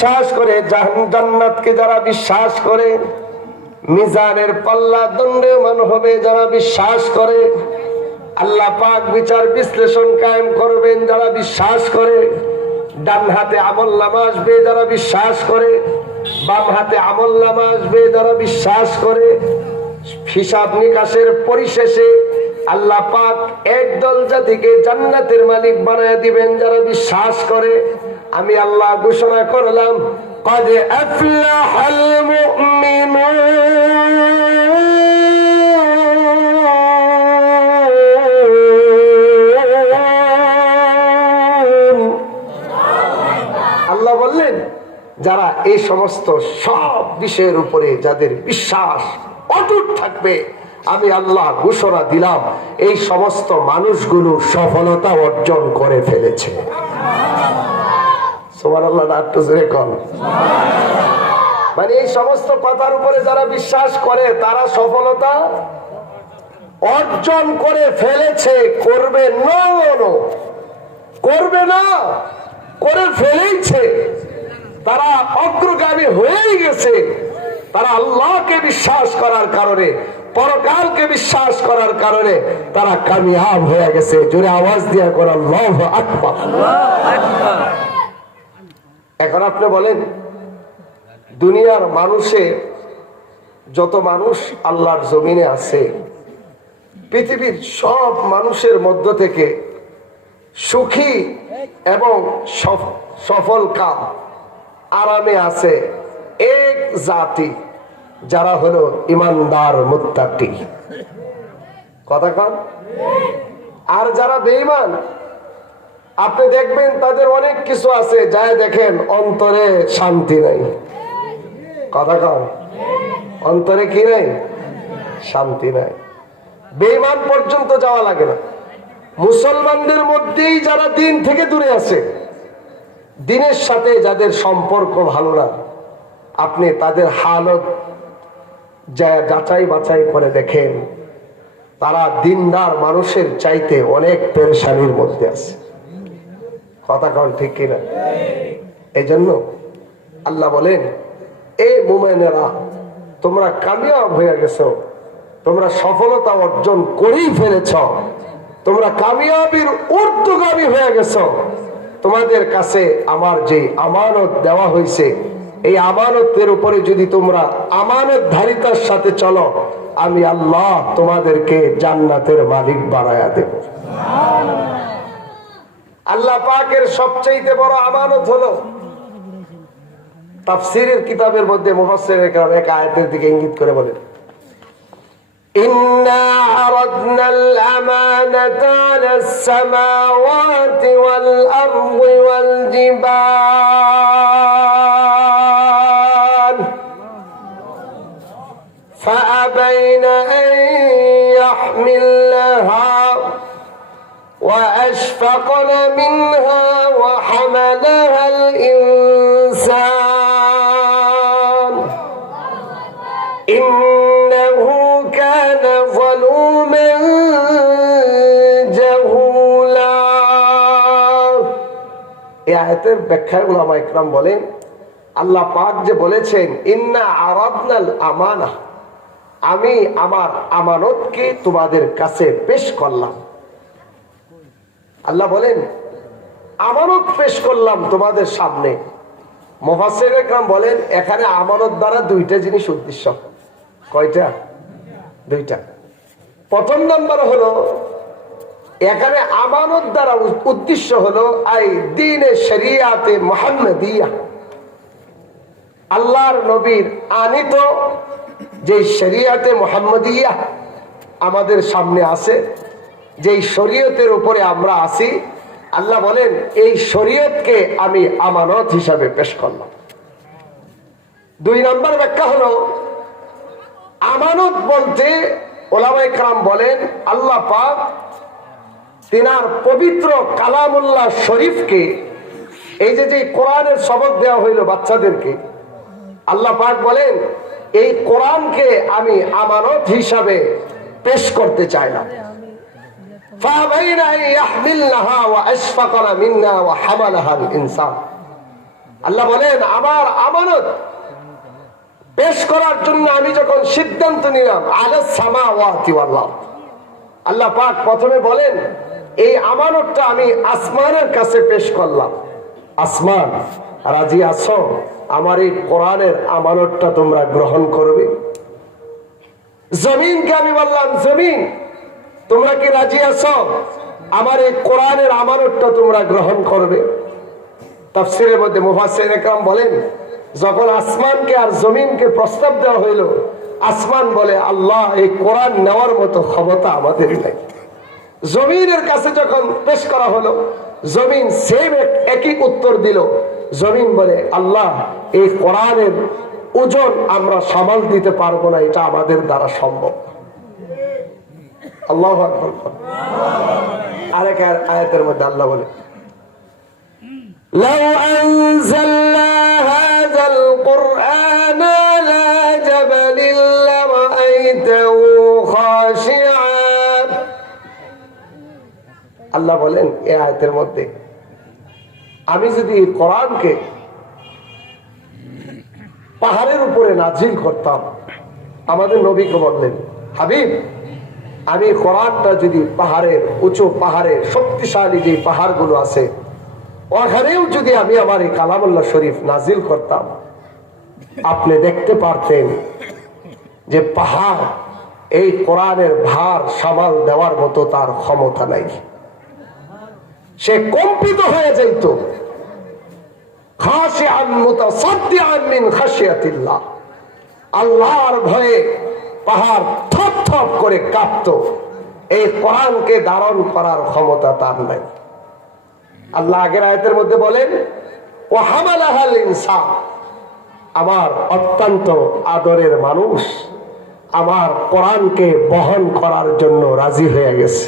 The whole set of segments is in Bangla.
বিশ্বাস করে, জান্নাতকে যারা বিশ্বাস করে, মিজানের পাল্লা দণ্ডায়মান হবে যারা বিশ্বাস করে, আল্লাহ পাক বিচার বিশ্লেষণ কায়েম করবেন যারা বিশ্বাস করে, ডান হাতে আমলনামা আসবে যারা বিশ্বাস করে, বাম হাতে আমলনামা আসবে যারা বিশ্বাস করে, হিসাব নিকাশের পরিশেষে আল্লাহ পাক একদল জাতিকে জান্নাতের মালিক বানায় দিবেন যারা বিশ্বাস করে। আমি আল্লাহ ঘোষণা করলাম, قد أفلح المؤمنون। আল্লাহ বললেন, যারা এই সমস্ত সব বিষয়ের উপরে যাদের বিশ্বাস অটুট থাকবে, আমি আল্লাহ ঘোষণা দিলাম এই সমস্ত মানুষগুলো সফলতা অর্জন করে ফেলেছে। সুবহানাল্লাহ, একটু জোরে কোন। মানে এই সমস্ত কথার উপরে যারা বিশ্বাস করে তারা সফলতা অর্জন করে ফেলেছে। করবে না, করবে না, করে ফেলেছে। তারা অগ্রগামী হয়েই গেছে। তারা আল্লাহকে বিশ্বাস করার কারণে, পরকালকে বিশ্বাস করার কারণে তারা কামিয়াব হয়ে গেছে। জোরে আওয়াজ দিয়া কর আল্লাহু আকবার। এখন আপনি বলেন, দুনিয়ার মানুষে যত মানুষ আল্লাহর জমিনে আছে, পৃথিবীর সব মানুষের মধ্য থেকে সুখী এবং সফল কাম আরামে আছে এক জাতি, যারা হলো ইমানদার মুত্তাকি। কথা কন। আর যারা বেঈমান, আপনি দেখবেন তাদের অনেক কিছু আছে, যায় দেখেন অন্তরে শান্তি নাই। কথা কন। অন্তরে কি নাই? শান্তি নাই। বেঈমান পর্যন্ত যাওয়া লাগে না। মুসলমানদের মধ্যেই যারা দিন থেকে দূরে আছে, দিনের সাথে যাদের সম্পর্ক ভালো না, আপনি তাদের হালত যাচাই বাছাই করে দেখেন, তারা দিনদার মানুষের চাইতে অনেক পেরেশানির মধ্যে আছে। কথা কন ঠিক কিনা? এই জন্য আল্লাহ বলেন, এ মুমিনেরা, তোমরা কামিয়াব হয়ে গেছো, তোমরা সফলতা অর্জন করেই ফেলেছ, তোমরা কামিয়াবির ঊর্ধ্বগামী হয়ে গেছো। তোমাদের কাছে আমার যে আমানত দেওয়া হয়েছে, এই আমানতের উপরে যদি তোমরা আমানতধারিতার সাথে চলো, আমি আল্লাহ তোমাদেরকে জান্নাতের মালিক বানায়া দেব। আল্লাহ পাকের সবচেয়ে বড় আমানত হলো, তাফসীরের কিতাবের মধ্যে মুফাসসিররা কেরাম এক আয়াতের দিকে ইঙ্গিত করে বলেন, ইন্না আরাদনাল আমানাতা আলাস সামাওয়াতি ওয়াল আরদি ওয়াল জিবাল ফাআবাইনা আন ইয়াহমিলনাহা وأشفقن منها وحملها الإنسان إنه كان ظلوما جهولا। এই আয়াতের ব্যাখ্যায় উলামায়ে কেরাম বলেন, আল্লাহ পাক যে বলেছেন ইন্না আরাদনাল আমানা, আমি আমার আমানতকে তোমাদের কাছে পেশ করলাম। আল্লাহ বলেন আমানত পেশ করলাম তোমাদের সামনে। মুফাসসিররা কেরাম বলেন, এখানে আমানত দ্বারা দুইটা জিনিস উদ্দেশ্য। কয়টা? দুইটা। প্রথম নাম্বার হলো, এখানে আমানত দ্বারা উদ্দেশ্য হলো আই দ্বীনে শরিয়াতে মুহাম্মাদিয়া, আল্লাহর নবীর আনিত যে শরিয়াতে মুহাম্মাদিয়া আমাদের সামনে আছে, যেই শরীয়তের উপরে আমরা আছি, আল্লাহ বলেন এই শরীয়তকে আমি আমানত হিসাবে পেশ করলাম। দুই নম্বর ব্যাখ্যা হলো, আমানত বলতে ওলামায়ে কেরাম বলেন, আল্লাহ পাক তিনার পবিত্র কালামুল্লাহ শরীফকে, এই যে কোরআনের সবক দেওয়া হইল বাচ্চাদেরকে, আল্লাহ পাক বলেন এই কোরআনকে আমি আমানত হিসাবে পেশ করতে চাইলাম। فأبين أن يحملنها وأشفقن منها وحملها الإنسان। আল্লাহ বলেন আমার আমানত পেশ করার জন্য আমি যখন সিদ্ধান্ত নিলাম আলাস সামাওয়াতি ওয়াল আরদ, আল্লাহ পাক প্রথমে বলেন এই আমানতটা আমি আসমানের কাছে পেশ করলাম। আসমান, রাজি আছো আমার এই কোরআনের আমানতটা তোমরা গ্রহণ করবে? জমিনকে আমি বললাম জমিন তোমরা কি রাজি আছো আমার এই কোরআনের আমানতটা তোমরা গ্রহণ করবে? তাফসীরের মধ্যে মুফাসসিরিন একরাম বলেন যখন আসমানকে আর জমিনকে প্রস্তাব দেওয়া হইল, আসমান বলে আল্লাহ এই কোরআন নেওয়ার মতো ক্ষমতা আমাদের নেই। জমিনের কাছে যখন পেশ করা হলো, জমিন সেম একই উত্তর দিল। জমিন বলে আল্লাহ এই কোরআনের ওজন আমরা সামাল দিতে পারবো না, এটা আমাদের দ্বারা সম্ভব। আল্লাহু আকবার। আরেক আয়াতের মধ্যে আল্লাহ বলে লাউ আনজালনা হাযাল কুরআন আলা জাবালিন লারাআইতাহু খাশিআন। আল্লাহ বলেন এই আয়াতের মধ্যে আমি যদি কোরআনকে পাহাড়ের উপরে নাজিল করতাম, আমাদের নবীকে বললেন হাবিব আমি কোরআনটা যদি পাহাড়ের উঁচু পাহাড়ের শক্তিশালী যে পাহাড়গুলো আছে ওখানেও যদি আমি আমার এই কালামুল্লাহ শরীফ নাজিল করতাম, আপনি দেখতে পারতেন যে পাহাড় এই কোরআনের ভার সামাল দেওয়ার মতো তার ক্ষমতা নাই, সে কম্পিত হয়ে যেত। খাশিআন মুতাসাদ্দিআন মিন খাশিয়াতিল্লাহ, আল্লাহর ভয়ে পাহাড় থপ থপ করে কাঁপতো। এই কোরআনকে ধারণ করার ক্ষমতা তার নাই। আল্লাহ আগের আয়াতের মধ্যে বলেন ওয়া হামালাহাল ইনসান, আমার অত্যন্ত আদরের মানুষ আমার কোরআনকে বহন করার জন্য রাজি হয়ে গেছে।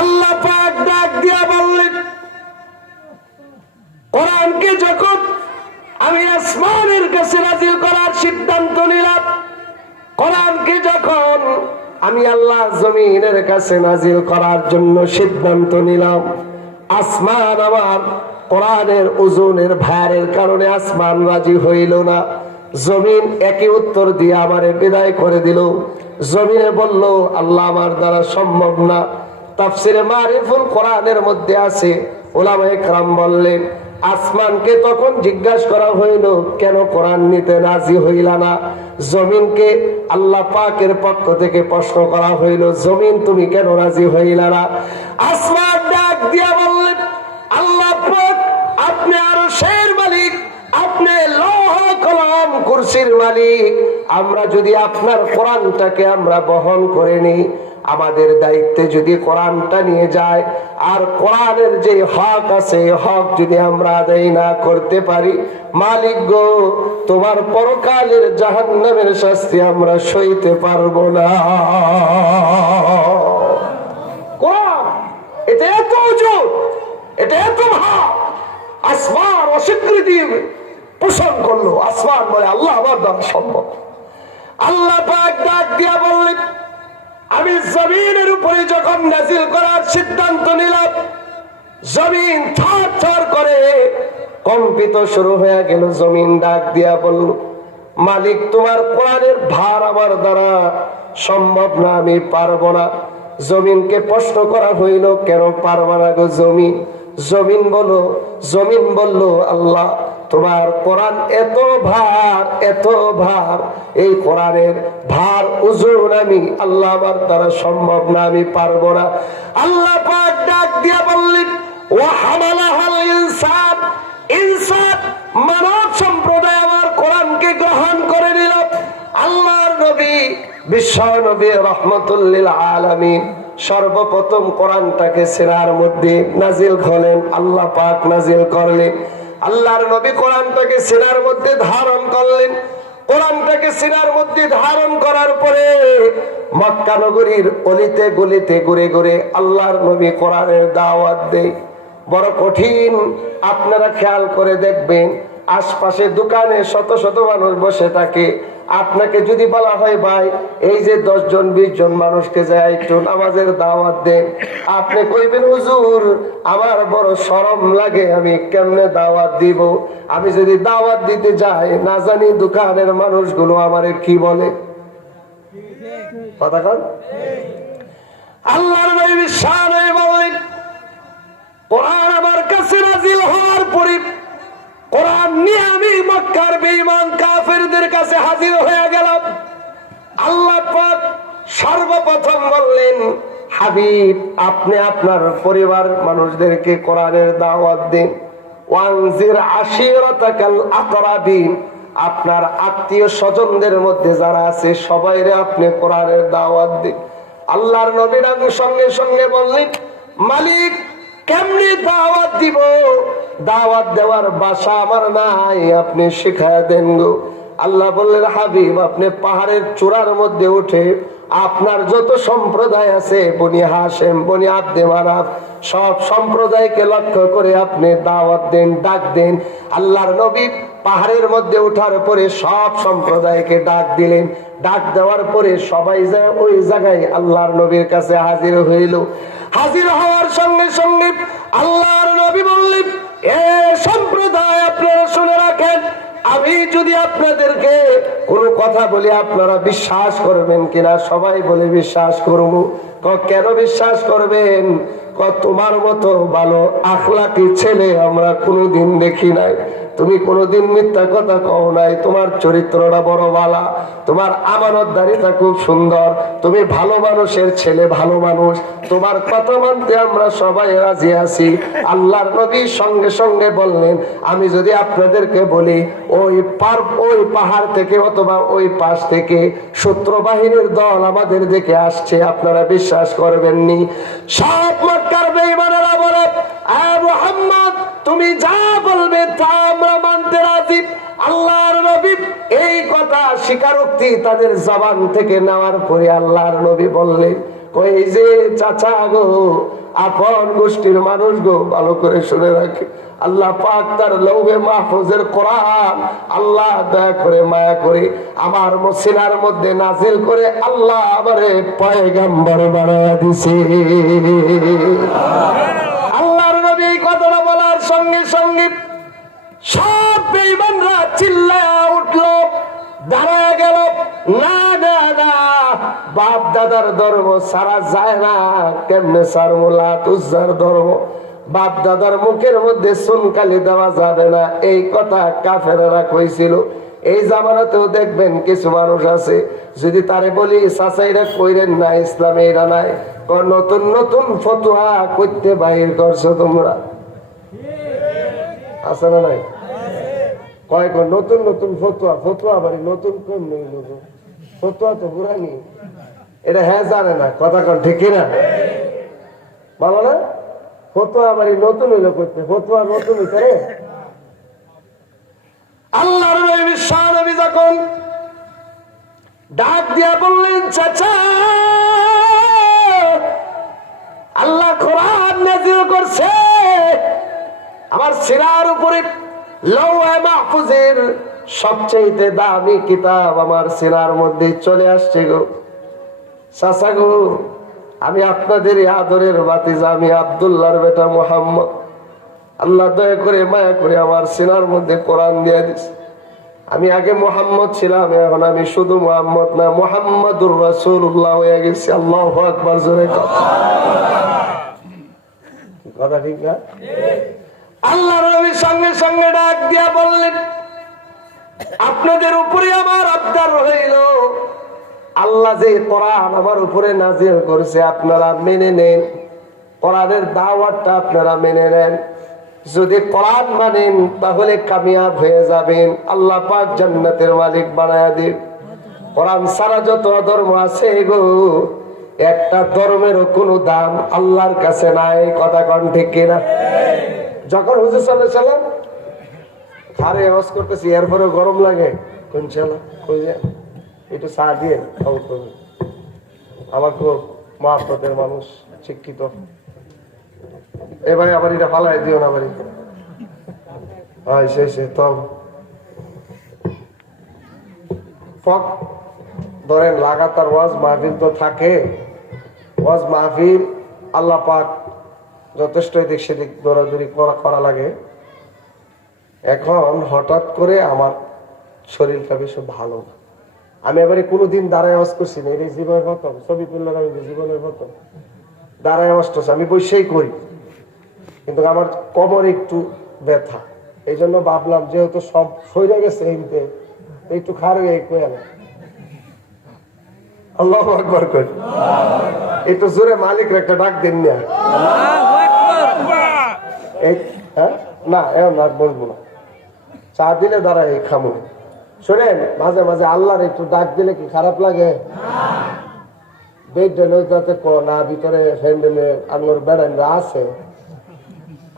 আল্লাহ পাক ডাক দিয়া বললেন কোরআনকে যখন আমি আসমানের কাছে নাজিল করার সিদ্ধান্ত নিলাম, কোরআনকে যখন আমি আল্লাহ জমিনের কাছে নাজিল করার জন্য সিদ্ধান্ত নিলাম, আসমান আমার কোরআনের ওজনের ভারের কারণে আসমান রাজি হইল না। জমিন একই উত্তর দিয়ে আমারে বিদায় করে দিল। জমিনে বলল আল্লাহ আমার দ্বারা সম্ভব না। তাফসিরে মারিফুল কোরআনের মধ্যে আছে উলামায়ে কেরাম বললেন আসমানকে তখন জিজ্ঞাসা করা হইল কেন কোরআন নিতে রাজি হইলা না? জমিনকে আল্লাহ পাকের পক্ষ থেকে প্রশ্ন করা হইল জমিন তুমি কেন রাজি হইলা না? আসমান ডাক দিয়া বললেন আল্লাহ পাক আপনি আরশের মালিক, আপনি লৌহ কলম কুরসির মালিক, আমরা যদি আপনার কোরআনটাকে আমরা বহন করে নিই, আমাদের দায়িত্বে যদি কোরআনটা নিয়ে যায় আর কোরআনের যে হক আছে হক যদি আমরা আদায় না করতে পারি, মালিক গো তোমার পরকালের জাহান্নামের শাস্তি আমরা সইতে পারবো না। কোরআন এটা এত ওজন, এটা এত ভাব, আসমান অস্বীকৃতি পোষণ করলো। আসমান বলে আল্লাহ আমার দ্বারা সম্ভব। আল্লাহ পাক ডাক দিয়া বললেন আমি জমিনের উপরে যখন নাজিল করার সিদ্ধান্ত নিলাম, জমিন থর থর করে কম্পিত শুরু হয়ে গেল। জমিন ডাক দিয়া বলল মালিক তোমার কোরআনের ভার আমার দ্বারা সম্ভব না, আমি পারবো না। জমিনকে প্রশ্ন করা হইল কেন পারবো না গো জমিন? জমিন বলল আল্লাহ তোমার কোরআন এত ভার, এত ভার, এই কোরআনের ভার ওজন আমি আল্লাহ আমার দ্বারা সম্ভব না, আমি পারবো না। আল্লাহ পাক ডাক দিয়া বললেন ওয়া হামালাহাল ইনসান, ইনসান মানব সম্প্রদায় আমার কোরআনকে গ্রহণ করে নিল। আল্লাহর নবী বিশ্ব নবী রাহমাতুল লিল আলামিন সর্বপ্রথম কোরআনটাকে সিনার মধ্যে নাজিল করলেন, আল্লাহ পাক নাজিল করলেন। আল্লাহর নবী কোরআনটাকে সিনার মধ্যে ধারণ করলেন। কোরআনটাকে সিনার মধ্যে ধারণ করার পরে মক্কা নগরীর অলিতে গলিতে ঘুরে ঘুরে আল্লাহর নবী কোরআনের দাওয়াত দেয়। বড় কঠিন, আপনারা খেয়াল করে দেখবেন আশপাশে দোকানে শত শত মানুষ বসে থাকে, আপনাকে যদি বলা হয় ভাই এই যে 10 জন 20 জন মানুষকে যায় একটু নামাজের দাওয়াত দেন, আপনি কইবেন হুজুর আমার বড় শরম লাগে, আমি কেমনে দাওয়াত দিব, আমি যদি দাওয়াত দিতে যাই না জানি দোকানের মানুষগুলো আমারে কি বলে। কথা কন। আল্লাহর নবী শানে বলেন কোরআন আমার কাছে নাযিল হওয়ার পরে কোরআন নিয়ে আমি মক্কার বেঈমান কাফেরদের কাছে হাজির হয়ে গেলাম। আল্লাহ পাক সর্বপ্রথম বললেন হাবিব আপনি আপনার পরিবার মানুষদেরকে কোরআনের দাওয়াত দিন। ওয়ানজির আশিরাতাকাল আকরাবিন, আপনার আত্মীয় স্বজনদের মধ্যে যারা আছে সবাইরে আপনি কোরআনের দাওয়াত দিন। আল্লাহর নবীর সঙ্গে সঙ্গে বললেন মালিক কেমনে দাওয়াত দিব, দাওয়াত দেওয়ার ভাষা আমার নাই, আপনি শিখায় দেন গো। আল্লাহ বললেন হাবিব আপনি পাহাড়ের চূড়ার মধ্যে উঠে আপনার যত সম্প্রদায় আছে বনি হাশেম বনি আব্দে মানাফ সব সম্প্রদায়কে লক্ষ্য করে আপনি দাওয়াত দেন, ডাক দেন। আল্লাহর নবী পাহাড়ের মধ্যে ওঠার পরে সব সম্প্রদায়কে ডাক দিলেন। ডাক দেওয়ার পরে সবাই যায় ওই জায়গায় আল্লাহর নবীর কাছে হাজির হইল। হাজির হওয়ার সঙ্গে সঙ্গে আল্লাহর নবী বললেন এ সম্প্রদায় আপনারা শুনে রাখেন, আমি যদি আপনাদেরকে কোনো কথা বলি আপনারা বিশ্বাস করবেন কিনা? সবাই বলে বিশ্বাস করব। কেন বিশ্বাস করবেন? তোমার মতো ভালো আখলাকি ছেলে আমরা কোনোদিন দেখি নাই, তুমি কোনোদিন মিথ্যা কথা কও নাই, তোমার চরিত্রটা বড় ভালো, তোমার আমানতদারিটা খুব সুন্দর, তুমি ভালো মানুষের ছেলে, ভালো মানুষ, তোমার কথা মানতে আমরা সবাই রাজি আছি। আল্লাহর নবী সঙ্গে সঙ্গে বললেন আমি যদি আপনাদেরকে বলি ওই পাহাড় থেকে অথবা ওই পাশ থেকে শত্রু বাহিনীর দল আমাদের দিকে আসছে, আপনারা বিশ্বাস করবেননি। সব মক্কার বেঈমানেরা বলে এ মুহাম্মদ তুমি যা বলবে তা আমরা মানতে রাজি। আল্লাহর নবী এই কথা স্বীকারোক্তি তাদের জবান থেকে নেওয়ার পরে আল্লাহর নবী বললেন কই যে চাচা গো, আপন গোষ্ঠীর মানুষ গো, ভালো করে শুনে রাখে আল্লাহ পাক তার লৌহে মাহফুজের কোরআন আল্লাহ দয়া করে মায়া করে আমার মসিনার মধ্যে নাজিল করে আল্লাহ আমারে পয়গম্বর বানায়া দিছে। আল্লাহর নবী এই কথাটা বলার সঙ্গে সঙ্গে সব বেঈমানরা চিল্লায়া উঠলো, দাঁড়ায় গেল। না না না, বাপ দাদার ধর্ম সারা যায় না, কেমনে সারমু? লাত উজ্জার ধর্ম, বাপ দাদার মুখের মধ্যে সুনকালি দেওয়া যাবে না, এই কথা কাফেররা কইছিল। এই জামানাতেও দেখবেন কিছু মানুষ আছে যদি তারে বলি চাচা এরা কইরেন না, ইসলামে এরা নাই, নতুন নতুন ফতোয়া করতে বাহির করছো তোমরা, আছে না নাই? কয়েক নতুন নতুন ফতোয়া, ফতোয়া বাড়ি নতুন কোন ফতোয়া তো পুরানি, এটা হ্যাঁ জানে না, কথা কন ঠিক না বলো না? ফতোয়া বাড়ি নতুন হইলো করতে, ফতোয়া নতুন করে। আল্লাহর নবী যখন ডাক দিয়া বললেন চাচা আল্লাহ কোরআন নাযিল করছে আমার সিনার উপরে, লৌহে মাহফুজের সবচেয়ে দামি কিতাব আমার সিনার মধ্যে চলে আসছে গো। চাচা গো আমি আপনাদের আদরের ভাতিজা, আমি আব্দুল্লাহর বেটা মুহাম্মদ, আল্লাহ দয়া করে মায়া করে আমার সিনার মধ্যে কোরআন দিয়ে দিছে। আমি আগে মুহাম্মদ ছিলাম, এখন আমি শুধু মুহাম্মদ না মুহাম্মাদুর রাসূলুল্লাহ হয়ে গেছি। আল্লাহু আকবার, জোরে কথা ঠিক না? আল্লাহর নবী সঙ্গে সঙ্গে ডাক দিয়া বললেন আপনাদের উপরে আমার আবদার হইল, আল্লাহ যে কোরআন আমার উপরে নাজিল করেছে আপনারা মেনে নেন, কোরআনের দাওয়াতটা আপনারা মেনে নেন। যদি কোরআন মানেন তাহলে কামিয়াব হয়ে যাবেন, আল্লাহ পাক জান্নাতের মালিক বানায়া দিন। কোরআন ছাড়া যত ধর্ম আছে গো, একটা ধর্মেরও কোনো দাম আল্লাহর কাছে নাই, কথা কন ঠিক কিনা? যখন হুজুর সাল্লাল্লাহু আলাইহি ওয়াসাল্লাম আরে ওয়াজ করতেছি এরপরে গরম লাগে, কোন ছেলে কই যায় একটু চা দিয়ে খবর করবে, আমার খুব মহাপ্রতের মানুষ, শিক্ষিত, এবারে আবার এটা ফালাই দিও না বাড়ি সে তব ফক ধরেন লাগাতার ওয়াজ মাহফিল তো থাকে, ওয়াজ মাহফিল আল্লাহ পাক যথেষ্ট এদিক সেদিক দৌড়াদৌড়ি করা লাগে। এখন হঠাৎ করে আমার শরীরটা বেশ ভালো না। আমি এবারে কোনোদিন দাঁড়ায় আওয়াজ করছি না, এই জীবনের প্রথম ছবি তুললাম, আমি জীবনের প্রথম দাঁড়ায় আওয়াজ করছি। আমি বসেই করি, কিন্তু আমার কোমরে একটু ব্যথা, এই জন্য ভাবলাম যেহেতু সব সরে গেছে হিনতে একটু খারে কয়ে না। আল্লাহু আকবার কই, একটু জোরে মালিকের একটা ডাক দেন না। না এখন আর বলবো না, চা দিলে দাঁড়ায় খামো। শোনেন, মাঝে মাঝে আল্লাহর একটু ডাক দিলে কি খারাপ লাগে? বেড যাতে না ভিতরে ফ্যান্ডেলে আল্লাহর বেড়ানরা আছে,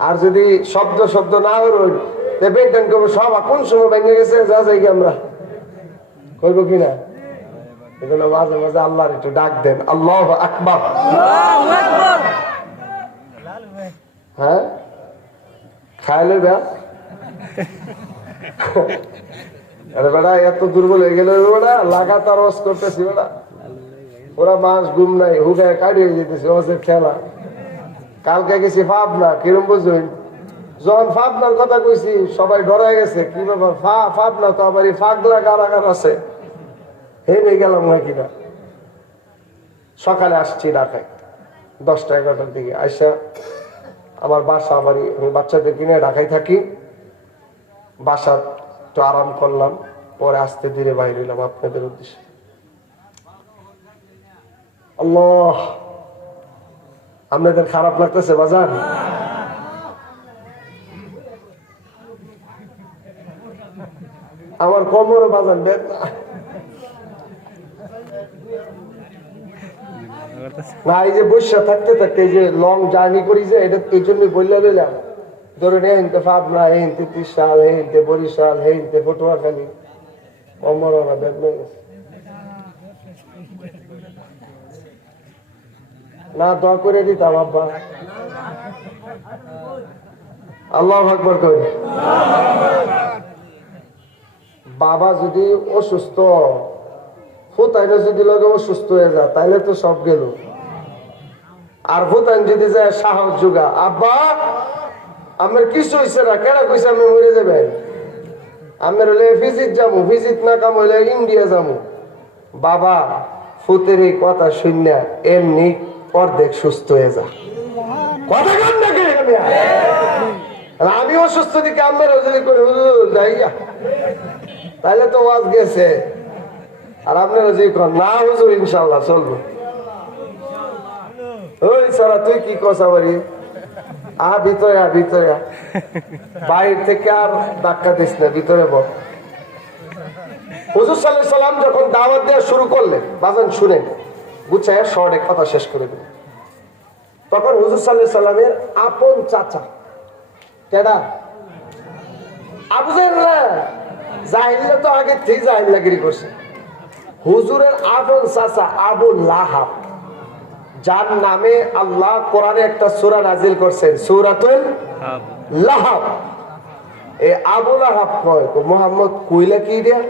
আর যদি শব্দ শব্দ না হই বেড ডান করবো সব কোন সময় ভেঙে গেছে যা যাই আমরা কইব কিনা। এই জন্য মাঝে মাঝে আল্লাহর একটু ডাক দেন, আল্লাহু আকবার। হ্যাঁ খাইলে দা আরে বেড়া এত দুর্বল হয়ে গেল বেড়া, লাগাতার ওয়াজ করতেছি বেড়া, ওরা মাস ঘুম নাই, হুগায় কাটিয়ে যেতেছি ওয়াজের খেলা। কালকে গেছি পাবনা, কিরম বুঝুন, যখন পাবনার কথা কইছি সবাই ডরাই গেছে, কি ব্যাপার পাবনা তো আবার ফাগলা কারাগার আছে, হেরে গেলাম না কিনা। সকালে আসছি ঢাকায় 10টা-11টার দিকে, আইসা আমার বাসা বাড়ি, আমি বাচ্চাদের কিনে ঢাকায় থাকি, বাসা একটু আরাম করলাম, পরে আস্তে ধীরে বাইরে হইলাম আপনাদের উদ্দেশ্যে। আল্লাহ, আপনাদের খারাপ লাগতেছে বাজার? আমার কোমরে বাজান বেদনা না, এই যে বৈশা থাকতে থাকতে এই যে লং জার্নি করি যে, এটা এই জন্যই বললে লইলাম। ধরেন হেনতে পাবনা, হেনতে ত্রিশাল, হেনতে বরিশাল, হেনতে পটুয়াখালী, কোমর ওরা বেদনা গেছে না। দোয়া করে দিতাম আব্বা। আল্লাহু আকবার কই। বাবা যদি অসুস্থ, ফুতাইরা যদি লগে অসুস্থ হয়ে যায় তাইলে তো সব গেল। আর ফুতাইন যদি যায় সাহস যোগা, আব্বা আমার কিছু হয়েছে না, কেন কইছে আমি মরে যাবে, আমার হলে ভিজিট যাবো, ভিজিট না কাম হইলে ইন্ডিয়া যাবো। বাবা ফুতের এই কথা শুন এমনি অর্ধেক সুস্থ হয়ে যা, কথা কান না কে আমি অসুস্থ দিকে আমার যদি করে যাইয়া তাহলে তো ওয়াজ গেছে। আর আপনারা যে না হুজুর ইনশাল্লাহ চলবো। ওই সারা তুই কি কথা বলি, ভিতরে ভিতরে বাইরে থেকে আর ধাক্কা দিস না, ভিতরে বল। হুজুর সাল্লাল্লাহু আলাইহি সাল্লাম যখন দাওয়াত দেওয়া শুরু করলেন, বাজান শুনেন বুঝছে শর্টে কথা শেষ করে দিন। তখন হুজুর সাল্লাল্লাহু আলাইহি সাল্লামের আপন চাচা কেডা? আবু জাহেল না, জাহিল্লা তো আগে থেকে জাহিল্লাগিরি করছে। হুজুরের আপন চাচা আবু লাহাব, যার নামে আল্লাহ কোরআনে একটা সূরা নাজিল করছেন, সূরাতুল লাহাব। এই আবু লাহাব কয় মুহাম্মদ কইলা কি দিয়া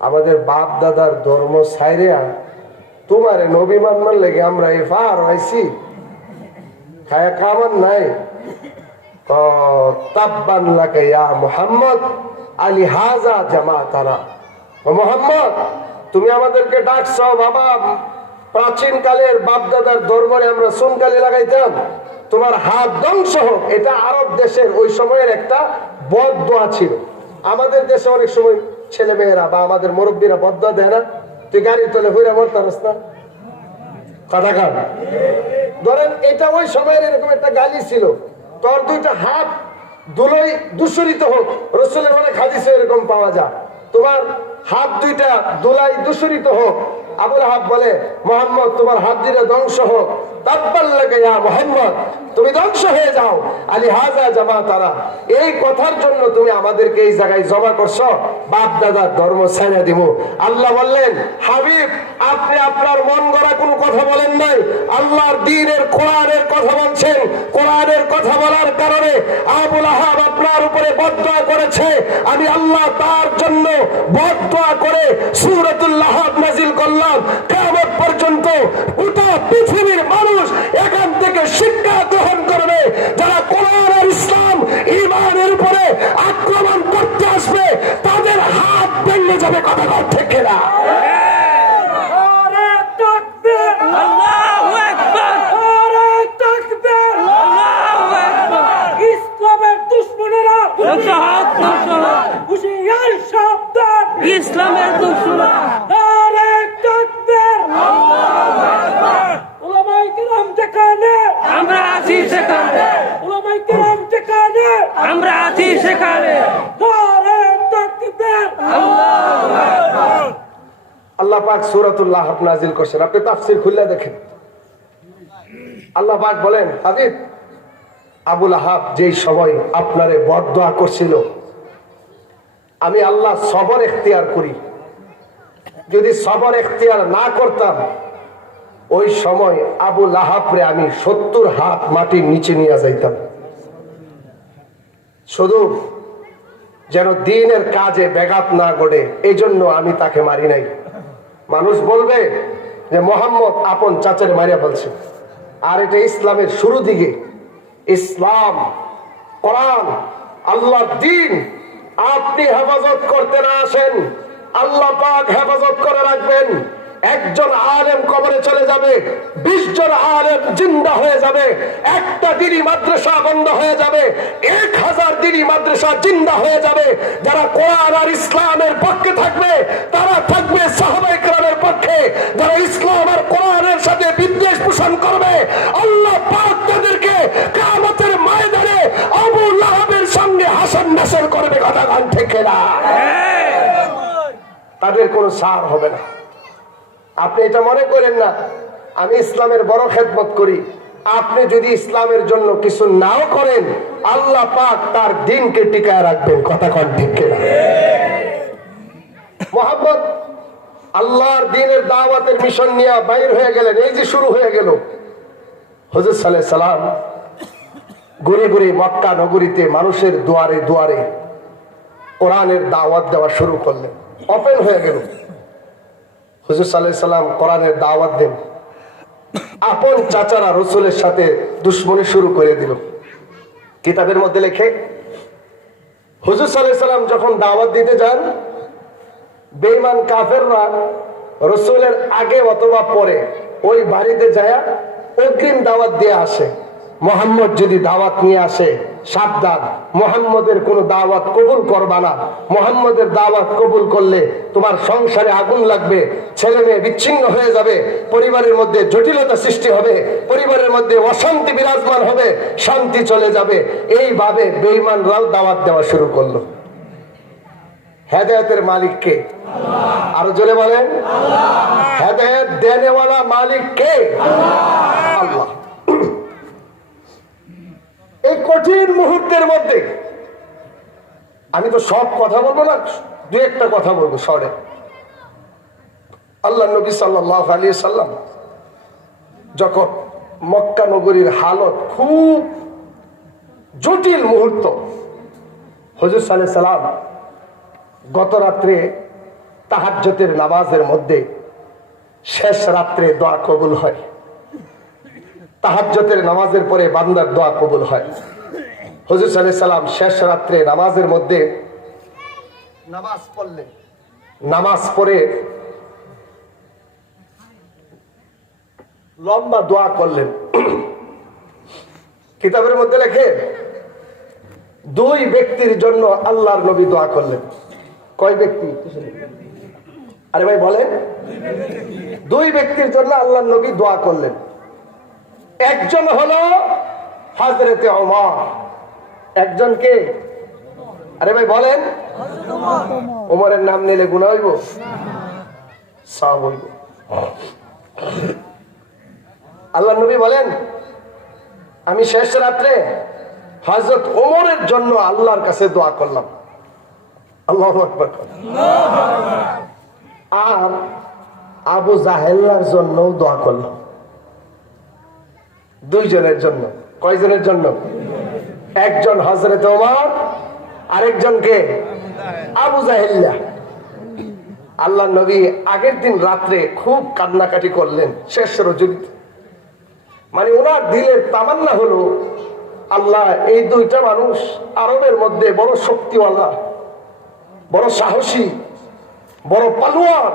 আমাদের বাপ দাদার ধর্ম ছাইরা তোমারে নবী মানবার লেগে আমরা এই পার হইছি, খায়া কামান নাই। তাব্বান লাকা ইয়া মুহাম্মদ আলি হাযা জামাতানা। ও মুহাম্মদ, তুমি আমাদেরকে ডাকছো বাবা, প্রাচীন কালের বাপ দাদার দরবারে আমরা সুনকালি লাগাইতাম, তোমার হাত ধ্বংস হোক। এটা আরব দেশের ওই সময়ের একটা বদ দোয়া ছিল। আমাদের দেশে অনেক সময় ছেলে মেয়েরা বা আমাদের মুরব্বীরা বদ দোয়া দেয় না, তুই গাড়ি তোলে হইরা মরতারস না, কথা কান। ধরেন এটা ওই সময়ের এরকম একটা গালি ছিল, তোর দুইটা হাত দুলোই দূষরিত হোক, রাসূলের অনেক হাদিসে এরকম পাওয়া যায়, তোমার হাত দুইটা দুলাই দূষরিত হোক। আবু লাহাব বলে মুহাম্মদ তোমার হাত দুইটা ধ্বংস হোক, তাব্বান লাকা ইয়া মুহাম্মদ, তুমি ধ্বংস হয়ে যাও, আলি হাযা জামাতানা, এই কথার জন্য তুমি আমাদেরকে এই জায়গায় জমা করছো, বাপ দাদার ধর্ম ছেড়ে দিব। আল্লাহ বললেন হাবিব আপনি আপনার মন গড়া কোনো কথা বলেন নাই, আল্লাহর দ্বীনের কোরআনের কথা বলছেন। কোরআনের কথা বলার কারণে আবু লাহাব আপনার উপরে বদদোয়া করেছে, আমি আল্লাহ তার জন্য বদদোয়া করে সূরাতুল লাহাব নাজিল করলাম। কিয়ামত পর্যন্ত গোটা পৃথিবীর মানুষ এখান থেকে শিক্ষা গ্রহণ করবে। যারা কোরআন আর ইসলাম ঈমানের উপরে আক্রমণ করতে আসবে তাদের হাত ভেঙে যাবে। কথা বল ঠিক কিনা? ইসলামের দুশমন আমরা আছি সেখানে, আমরা আছি সেখানে। আল্লাহ পাক সূরাতুল লাহাব নাজিল করেছেন, আপনি তাফসীর খুলে দেখেন। আল্লাহ পাক বলেন, হাবিব আবু লাহাব যেই সময় আপনারে বদদোয়া করছিল, আমি আল্লাহ সবর এখতিয়ার করি। যদি সবর এখতিয়ার না করতাম ওই সময় আবু লাহাবরে আমি 70 হাত মাটির নিচে নিয়ে যাইতাম, শুধু যেন দ্বীনের কাজে ব্যাঘাত না ঘটে, এই জন্য আমি তাকে মারি নাই। মানুষ বলবে যে মোহাম্মদ আপন চাচারে মারিয়া ফেলছে, আর এটা ইসলামের শুরু দিকে। ইসলাম, কোরআন, আল্লাহর দ্বীন আপনি হেফাজত করতে না আসেন, আল্লাহ পাক হেফাজত করে রাখবেন। একজন আলেম কবরে চলে যাবে, 20 জন আলেম জিন্দা হয়ে যাবে, একটা দিনী মাদ্রাসা বন্ধ হয়ে যাবে, 1000 দিনী মাদ্রাসা জিন্দা হয়ে যাবে। যারা কোরআন আর ইসলামের পক্ষে থাকবে তারা থাকবে সাহাবায়ে কেরামের পক্ষে। যারা ইসলাম আর কোরআনের সাথে বিদ্বেষ পোষণ করবে আল্লাহ পাক তাদেরকে কিয়ামতের ময়দানে আবু লাহাবের সঙ্গে হাসন নাসর করবে। কথা গান থেকে না, তাদের কোনো ছাড় হবে না। আপনি এটা মনে করেন না আমি ইসলামের বড় খেদমত করি, আপনি যদি ইসলামের জন্য কিছু নাও করেন আল্লাহ পাক তার দ্বীনকে টিকায় রাখবেন। কথা কোন ঠিক কিনা? মুহাম্মদ আল্লাহর দ্বীনের দাওয়াতের মিশন নিয়ে বাইর হয়ে গেলেন। এই যে শুরু হয়ে গেল, হুজুর সাল্লাল্লাহু আলাইহি সাল্লাম ঘুরে ঘুরে মক্কা নগরীতে মানুষের দুয়ারে দুয়ারে কোরআনের দাওয়াত দেওয়া শুরু করলেন। ওপেন হয়ে গেল, হুজুর সাল্লাল্লাহু আলাইহি সাল্লাম কোরআনের দাওয়াত দেন। আপন চাচারা রাসূলের সাথে দুশমনি শুরু করে দিল। কিতাবের মধ্যে লেখে, হুজুর সাল্লাল্লাহু আলাইহি সাল্লাম যখন দাওয়াত দিতে যান, বেঈমান কাফেররা রাসূলের আগে অথবা পরে ওই বাড়িতে যায় অগ্রিম দাওয়াত দিয়ে আসে। মুহাম্মদ যদি দাওয়াত নিয়ে আসে সাবধান, মুহাম্মদের কোনো দাওয়াত কবুল করবা না। মুহাম্মদের দাওয়াত কবুল করলে তোমার সংসারে আগুন লাগবে, ছেলে মেয়ে বিচ্ছিন্ন হয়ে যাবে, পরিবারের মধ্যে জটিলতা সৃষ্টি হবে, পরিবারের মধ্যে অশান্তি বিরাজমান হবে, শান্তি চলে যাবে। এইভাবে বেঈমানরাও দাওয়াত দেওয়া শুরু করলো। হেদায়েতের মালিক কে? আরো জোরে বলেন, হেদায়েত দেনেওয়ালা মালিক কে? আল্লাহ। এই কঠিন মুহূর্তের মধ্যে আমি তো সব কথা বলবো না, দু একটা কথা বলবো শর্টে। আল্লাহ নবী সাল্লাল্লাহু আলাইহি সাল্লাম যখন মক্কা নগরীর হালত খুব জটিল মুহূর্ত, হুজুর সাল্লাল্লাহু আলাইহি সাল্লাম গত রাত্রে তাহাজ্জুদের নামাজের মধ্যে শেষ রাত্রে দোয়া কবুল হয়। তাহাজ্জুদের নামাজের পরে বান্দার দোয়া কবুল হয়। হুজুর সাল্লাল্লাহু আলাইহি সাল্লাম শেষ রাত্রে নামাজের মধ্যে নামাজ পড়লেন। নামাজ পড়ে লম্বা দোয়া করলেন। কিতাবের মধ্যে লেখে, 2 ব্যক্তির জন্য আল্লাহর নবী দোয়া করলেন। কয় ব্যক্তি? আরে ভাই বলেন, 2 ব্যক্তির জন্য আল্লাহর নবী দোয়া করলেন। একজন হলো হযরতে ওমর, একজন কে? আরে ভাই বলেন, ওমরের নাম নিলে গুনাহ হইব? সওয়াব হইব। আল্লাহর নবী বলেন, আমি শেষ রাত্রে হযরত ওমরের জন্য আল্লাহর কাছে দোয়া করলাম। আল্লাহু আকবার। আর আবু জাহেলার জন্য দোয়া করলাম। 2 জনের জন্য। কয়জনের জন্য? একজন হযরত ওমর, আরেকজনকে আবু জাহেল্লা। আল্লাহ নবী আগের দিন রাত্রে খুব কান্নাকাটি করলেন শেষ রজনীতে। মানে ওনার দিলের তামান্না হলো, আল্লাহ এই দুইটা মানুষ আরবের মধ্যে বড় শক্তিওয়ালা, বড় সাহসী, বড় পালোয়ান,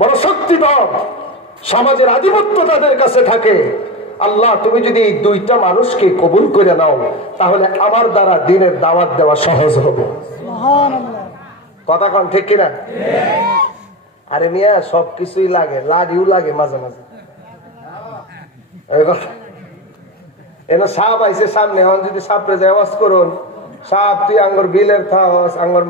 বড় শক্তিধর, সমাজের আধিপত্য তাদের কাছে থাকে। আল্লাহ তুমি যদি এই দুইটা মানুষকে কবুল করে নাও, তাহলে আমার দ্বারা দিনের দাওয়াত দেওয়া সহজ হবে। কথা কন ঠিক কিনা? আরে মিয়া সবকিছুই লাগে, লাড়িও লাগে মাঝে মাঝে। এনে সাপ আইছে সামনে, এখন যদি সাপরে যে আওয়াজ করুন, সাপ তুই আঙ্গর বিলের থাস আঙ্গর